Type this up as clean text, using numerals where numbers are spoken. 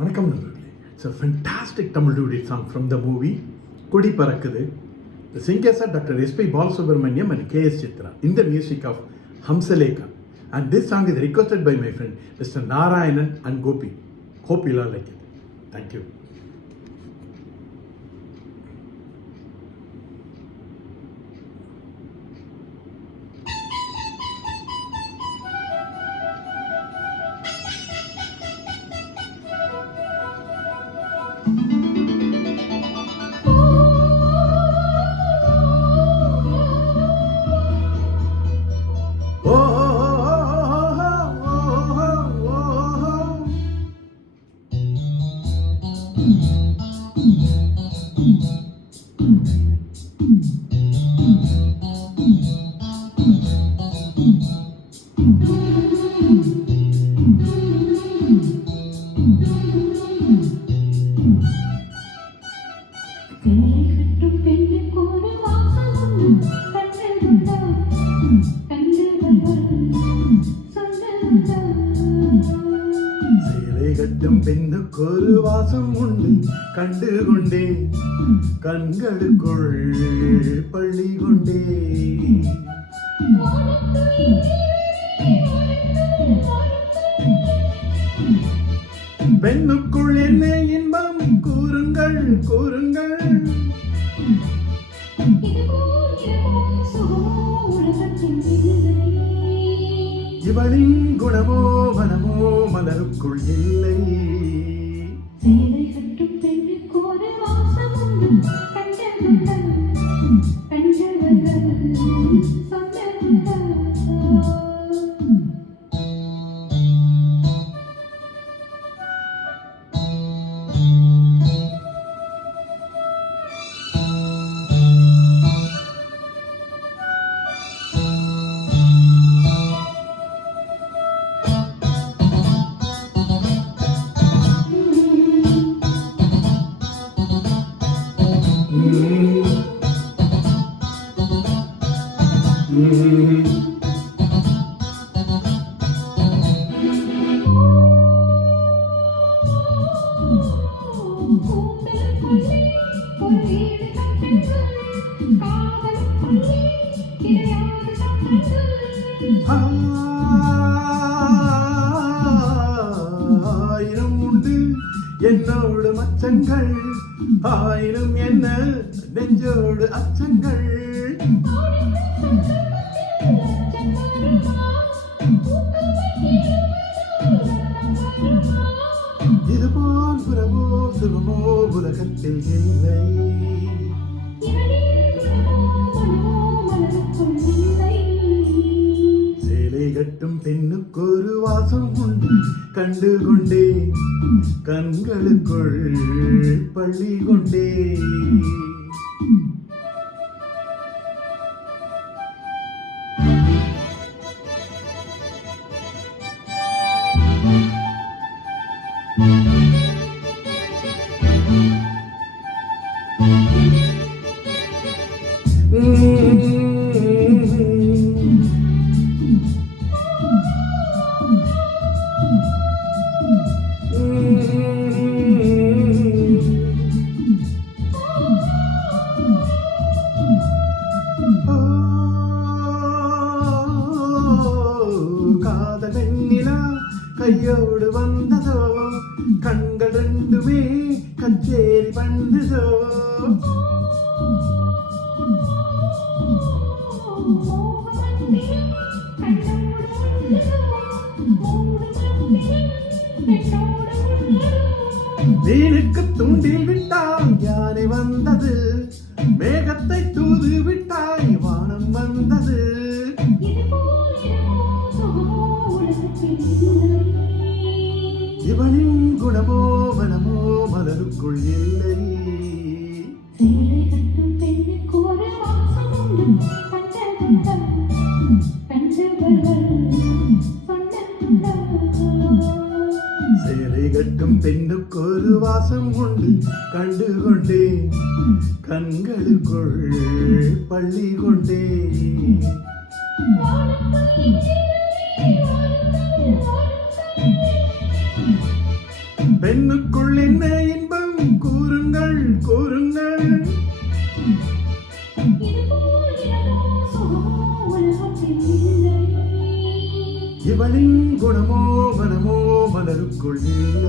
வணக்கம் நண்பர்களே. It's a fantastic Tamil duet song from the movie Kudi Parakkudu. The singers are Dr. S.P. Balasubramaniam and K.S. Chitra in the music of Hamsalekha. And this song is requested by my friend Mr. Narayanan and Gopi. Hope you all like it. Thank you. கட்டும் பெண்ணுக்கு ஒரு வாசம் உண்டு கண்டு கொண்டே கண்களுக்குள் பள்ளி கொண்டே பெண்ணுக்குள் என்ன இன்பம் கூறுங்கள் கூறுங்கள் இவளின் குணமோ மனமோ மலருக்குள் இல்லை. ஆயிரம் உண்டு என்னோடு மச்சங்கள், ஆயிரம் என்ன நெஞ்சோடு அச்சங்கள். இதுபோல் புறவோ சுகமோ உலகத்தில் இல்லை. சேலை கட்டும் பெண்ணுக்கு ஒரு வாசம் உண்டு கண்டு கொண்டே கண்களுக்குள் பள்ளி கொண்டே. கையோடு வந்ததோ கண்கள் ரெண்டுமே கச்சேரி பண்ணதோ. வீணுக்கு தூண்டில் விட்டால் யானை வந்தது, மேகத்தை தூது விட்டாய் வானம் வந்தது. இவனின் குணமோ மனமோ மலருக்குள் இல்லை. சேலை கட்டும் பெண்ணுக்கு ஒரு வாசம் உண்டு கண்டு கொண்டே கண்களுக்குள் பள்ளி கொண்டே. பெண்ணுக்குள் என்ன இன்பம் கூறுங்கள் கூறுங்கள். இவளின் குணமோ மனமோ மலருக்குள் இல்லை.